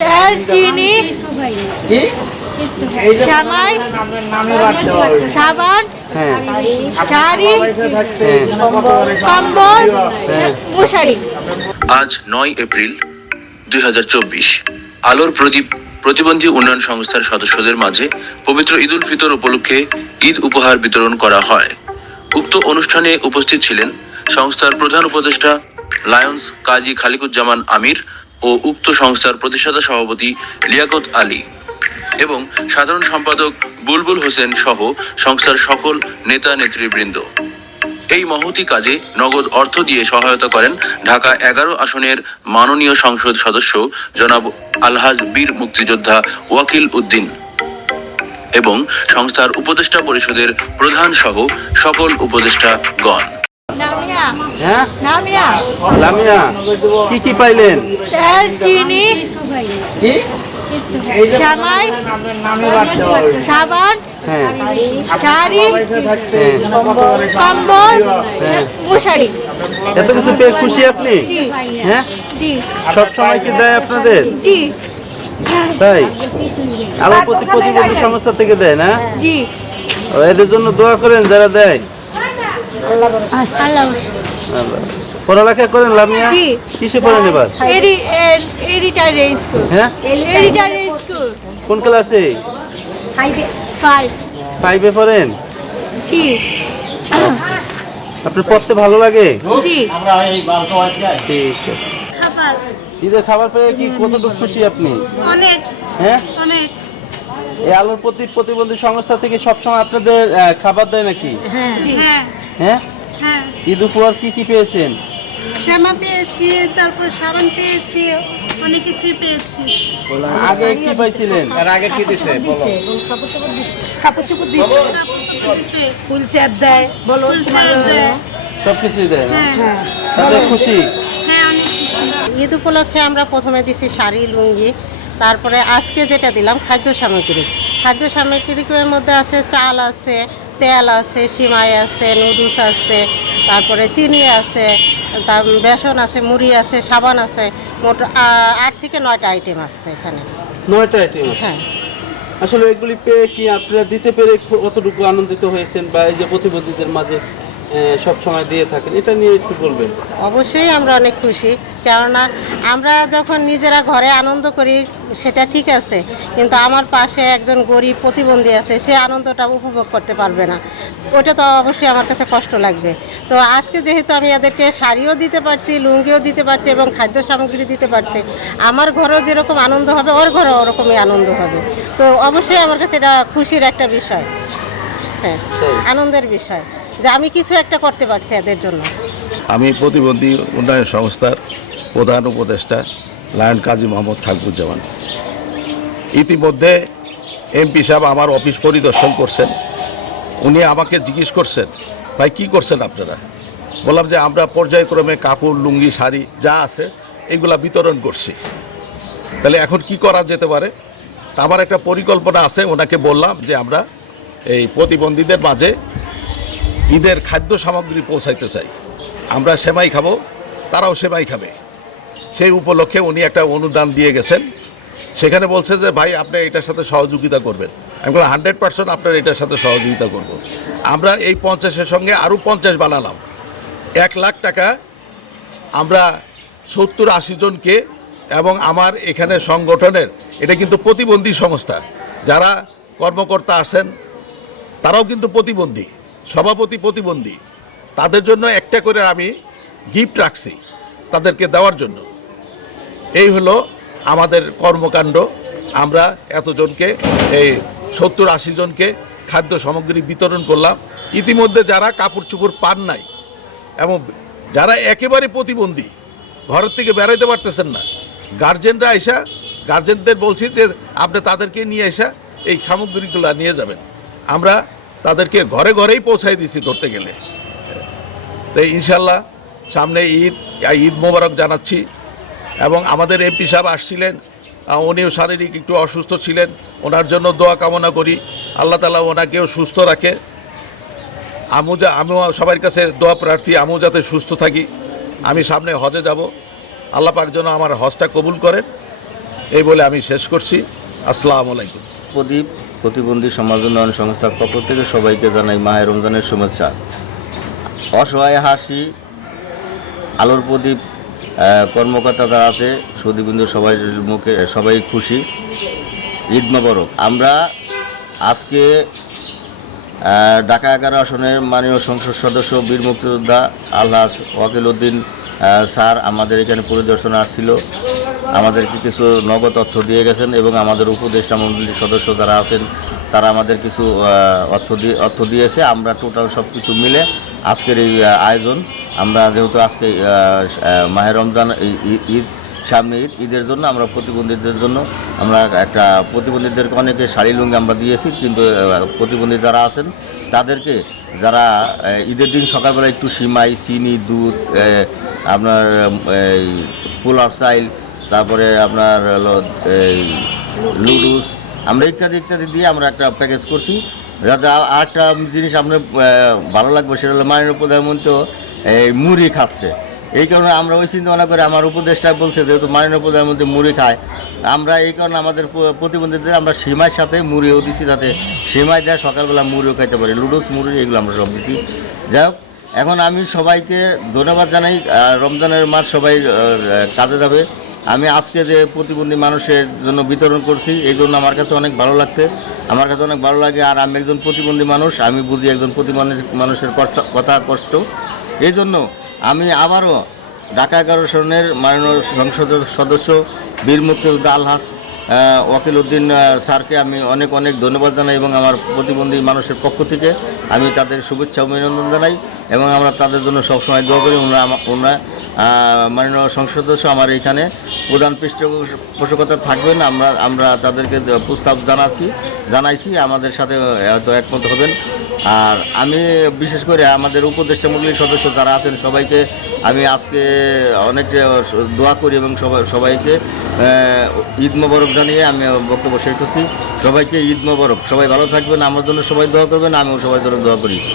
তেল চিনি। সামাই। সাবান। হ্যাঁ। শাড়ি। হ্যাঁ। কম্বল। মশারি। আজ নয় এপ্রিল দুই আলোর প্রদীপ প্রতিবন্ধী উন্নয়ন সংস্থার সদস্যদের মাঝে পবিত্র ঈদ উল ফিতর উপলক্ষে ঈদ উপহার বিতরণ করা হয়। উক্ত অনুষ্ঠানে উপস্থিত ছিলেন সংস্থার প্রধান উপদেষ্টা লায়ন্স কাজী খালিকুজ্জামান আমির ও উক্ত সংস্থার প্রতিষ্ঠাতা সভাপতি লিয়াকত আলী এবং সাধারণ সম্পাদক বুলবুল হোসেন সহ সংস্থার সকল নেতা নেতৃবৃন্দ। এই মহতি কাজে নগদ অর্থ দিয়ে সহায়তা করেন ঢাকা এগারো আসনের মাননীয় সংসদ সদস্য জনাব আলহাজ বীর মুক্তিযোদ্ধা ওয়াকিল উদ্দিন এবং সংস্থার উপদেষ্টা পরিষদের প্রধান সহ সকল উপদেষ্টাগণ। লামিয়া কি কি পাইলেন? তেল চিনি। কি? সামাই। সাবান। হ্যাঁ। শাড়ি। হ্যাঁ। কম্বল। মশারি। এত কিছু পেয়ে খুশি আপনি? হ্যাঁ? সব সময় কি দেয় আপনাদের? জি। তাই? আবার প্রতি প্রতিবন্ধী সংস্থা থেকে দেয় না? জি। এদের জন্য দোয়া করেন যারা দেয়। আল্লাহ। পড়ালেখা করেন লামিয়া জি। কিসে পড়েন এবার? এডি এডিটার স্কুল। হ্যাঁ? Editor school. কোন ক্লাসে? ফাইভ ফাইভে পড়েন? জি। আপনার পড়তে ভালো লাগে? জি। ঠিক আছে। খাবার। ঈদের খাবার পেয়ে কি কতটুকু খুশি আপনি? অনেক। হ্যাঁ? অনেক। এই আলোর প্রতি প্রতিবন্ধী সংস্থা থেকে সবসময় আপনাদের খাবার দেয় নাকি? জি হ্যাঁ। হ্যাঁ? হ্যাঁ। ঈদ উপহার কি কি পেয়েছেন? শ্যামা পেয়েছি তারপর সাবান পেয়েছি অনেক কিছুই পেয়েছি। আগে কি পাইছিলেন? আর আগে কি দিছে? কাপড় চোপড় দিছে। দিছে। ফুল চ্যাপ দেয় বলো। সব কিছুই দেয়? হ্যাঁ। তাদের খুশি? হ্যাঁ খুশি। ঈদ উপলক্ষে আমরা প্রথমে দিছি শাড়ি লুঙ্গি তারপরে আজকে যেটা দিলাম খাদ্য সামগ্রী। খাদ্য সামগ্রীর মধ্যে আছে চাল আছে তেল আছে সিমাই আছে নুডুস আছে তারপরে চিনি আছে তার বেসন আছে মুড়ি আছে সাবান আছে মোট আট থেকে নয়টা আইটেম আসছে এখানে। নয়টা আইটেম হ্যাঁ। আসলে এগুলি পেয়ে কি আপনারা দিতে পেরে কতটুকু আনন্দিত হয়েছেন বা এই যে প্রতিবন্ধীদের মাঝে সব সময় দিয়ে থাকেন এটা নিয়ে একটু বলবেন। অবশ্যই আমরা অনেক খুশি কেননা আমরা যখন নিজেরা ঘরে আনন্দ করি সেটা ঠিক আছে কিন্তু আমার পাশে একজন গরিব প্রতিবন্ধী আছে সে আনন্দটা উপভোগ করতে পারবে না। ওটা তো অবশ্যই আমার কাছে কষ্ট লাগবে। তো আজকে যেহেতু আমি এদেরকে শাড়িও দিতে পারছি লুঙ্গিও দিতে পারছি এবং খাদ্য সামগ্রী দিতে পারছি আমার ঘরেও যেরকম আনন্দ হবে ওর ঘরেও ওরকমই আনন্দ হবে। তো অবশ্যই আমার কাছে এটা খুশির একটা বিষয়। হ্যাঁ আনন্দের বিষয়। যে আমি কিছু একটা করতে পারছি এদের জন্য। আমি প্রতিবন্ধী উন্নয়ন সংস্থার প্রধান উপদেষ্টা লায়ন কাজী মোহাম্মদ খালকুজ্জামান। ইতিমধ্যে এমপি সাহেব আমার অফিস পরিদর্শন করছেন। উনি আমাকে জিজ্ঞেস করছেন, ভাই, কি করছেন আপনারা? বললাম যে, আমরা পর্যায়ক্রমে কাপড়, লুঙ্গি, শাড়ি যা আছে এগুলা বিতরণ করছি। তাহলে এখন কি করা যেতে পারে? আমার একটা পরিকল্পনা আছে, ওনাকে বললাম যে, আমরা এই প্রতিবন্ধীদের মাঝে ঈদের খাদ্য সামগ্রী পৌঁছাইতে চাই। আমরা সেমাই খাব, তারাও সেমাই খাবে। সেই উপলক্ষে উনি একটা অনুদান দিয়ে গেছেন। সেখানে বলছে যে, ভাই, আপনি এটার সাথে সহযোগিতা করবেন। আমি বললাম, হান্ড্রেড পার্সেন্ট আপনার এটার সাথে সহযোগিতা করব। আমরা এই পঞ্চাশের সঙ্গে আরও পঞ্চাশ বানালাম। এক লাখ টাকা আমরা সত্তর আশি জনকে এবং আমার এখানে সংগঠনের, এটা কিন্তু প্রতিবন্ধী সংস্থা, যারা কর্মকর্তা আছেন, তারাও কিন্তু প্রতিবন্ধী। সভাপতি প্রতিবন্ধী। তাদের জন্য একটা করে আমি গিফট রাখছি তাদেরকে দেওয়ার জন্য। এই হলো আমাদের কর্মকাণ্ড। আমরা এতজনকে, এই সত্তর আশি জনকে খাদ্য সামগ্রী বিতরণ করলাম। ইতিমধ্যে যারা কাপড় চোপড় পান নাই এবং যারা একেবারে প্রতিবন্ধী ঘরের থেকে বেড়াইতে পারতেছেন না গার্জেনরা এসা গার্জেনদের বলছি যে, আপনি তাদেরকে নিয়ে এসা এই সামগ্রীগুলো নিয়ে যাবেন। আমরা তাদেরকে ঘরে ঘরেই পৌঁছাই দিছি ধরতে গেলে। তো ইনশাল্লাহ সামনে ঈদ ঈদ মোবারক জানাচ্ছি এবং আমাদের এমপি সাহেব আসছিলেন উনিও শারীরিক একটু অসুস্থ ছিলেন, ওনার জন্য দোয়া কামনা করি। আল্লাহ তালা ওনাকেও সুস্থ রাখে। আমু যা, আমিও সবার কাছে দোয়া প্রার্থী, আমিও যাতে সুস্থ থাকি। আমি সামনে হজে যাব। আল্লাহ পাক যেন আমার হজটা কবুল করেন। এই বলে আমি শেষ করছি। আসসালামু আলাইকুম। প্রদীপ প্রতিবন্ধী সমাজ উন্নয়ন সংস্থার পক্ষ থেকে সবাইকে জানাই মাহের রমজানের শুভেচ্ছা। অসহায় হাসি, আলোর প্রদীপ কর্মকর্তা যারা আছে সুদীবিন্দু সবাই মুখে, সবাই খুশি। ঈদ মোবারক। আমরা আজকে ঢাকা এগারো আসনের মাননীয় সংসদ সদস্য, বীর মুক্তিযোদ্ধা আল্লাহ ওয়াকিল উদ্দিন স্যার আমাদের এখানে পরিদর্শনে আসছিল। আমাদেরকে কিছু নগদ অর্থ দিয়ে গেছেন এবং আমাদের উপদেষ্টা মন্ডলীর সদস্য যারা আছেন তারা আমাদের কিছু অর্থ দিয়ে অর্থ দিয়েছে। আমরা টোটাল সব কিছু মিলে আজকের এই আয়োজন। আমরা যেহেতু আজকে আহ, রমজান ঈদ সামনে ঈদ ঈদের জন্য আমরা প্রতিবন্ধীদের জন্য আমরা একটা প্রতিবন্ধীদেরকে অনেকে শাড়ি লুঙ্গি আমরা দিয়েছি কিন্তু প্রতিবন্ধী যারা আছেন তাদেরকে যারা ঈদের দিন সকালবেলা একটু সিমাই চিনি দুধ আপনার এই পোলার চাইল তারপরে আপনার হলো এই লুডুস আমরা ইত্যাদি ইত্যাদি দিয়ে আমরা একটা প্যাকেজ করছি। যাতে আরেকটা জিনিস আপনার ভালো লাগবে সেটা হলো মাননীয় প্রধানমন্ত্রী এই মুড়ি খাচ্ছে। এই কারণে আমরা ওই চিন্তা ভাবনা করে আমার উপদেষ্টা বলছে, যেহেতু মাননীয় প্রধানমন্ত্রী মুড়ি খায়। আমরা এই কারণে আমাদের প্রতিবন্ধীদের আমরা সীমার সাথে মুড়িও দিচ্ছি, যাতে সীমায় দেয়, সকালবেলা মুড়িও খাইতে পারি। লুডুস মুড়ি, এগুলো আমরা সব দিচ্ছি। যাই হোক, এখন আমি সবাইকে ধন্যবাদ জানাই রমজানের মাস সবাই কাজে যাবে। আমি আজকে যে প্রতিবন্ধী মানুষের জন্য বিতরণ করছি, এই জন্য আমার কাছে অনেক ভালো লাগছে। আমার কাছে অনেক ভালো লাগে, আর আমি একজন প্রতিবন্ধী মানুষ, আমি বুঝি একজন প্রতিবন্ধী মানুষের কষ্ট কথা কষ্ট। এই জন্য আমি আবারও ঢাকা এগারো সনের মাননীয় সংসদের সদস্য বীর মুক্তিযোদ্ধা আলহাস ওয়াকিল উদ্দিন স্যারকে আমি অনেক অনেক ধন্যবাদ জানাই এবং আমার প্রতিবন্ধী মানুষের পক্ষ থেকে আমি তাদের শুভেচ্ছা অভিনন্দন জানাই এবং আমরা তাদের জন্য সবসময় দোয়া করি। ওনারা ওনারা মাননীয় সংসদ সদস্য আমার এইখানে প্রধান পৃষ্ঠপোষকতা থাকবেন। আমরা আমরা তাদেরকে প্রস্তাব জানাচ্ছি, জানাইছি। আমাদের সাথে হয়তো একমত হবেন। আর আমি বিশেষ করে আমাদের উপদেষ্টা মন্ডলীর সদস্য যারা আছেন, সবাইকে আমি আজকে অনেক দোয়া করি এবং সবাই সবাইকে ঈদ মোবারক জানিয়ে আমি বক্তব্য শেষ করছি। সবাইকে ঈদ মোবারক। সবাই ভালো থাকবেন, আমার জন্য সবাই দোয়া করবেন, আমিও সবাই জন্য দোয়া করি।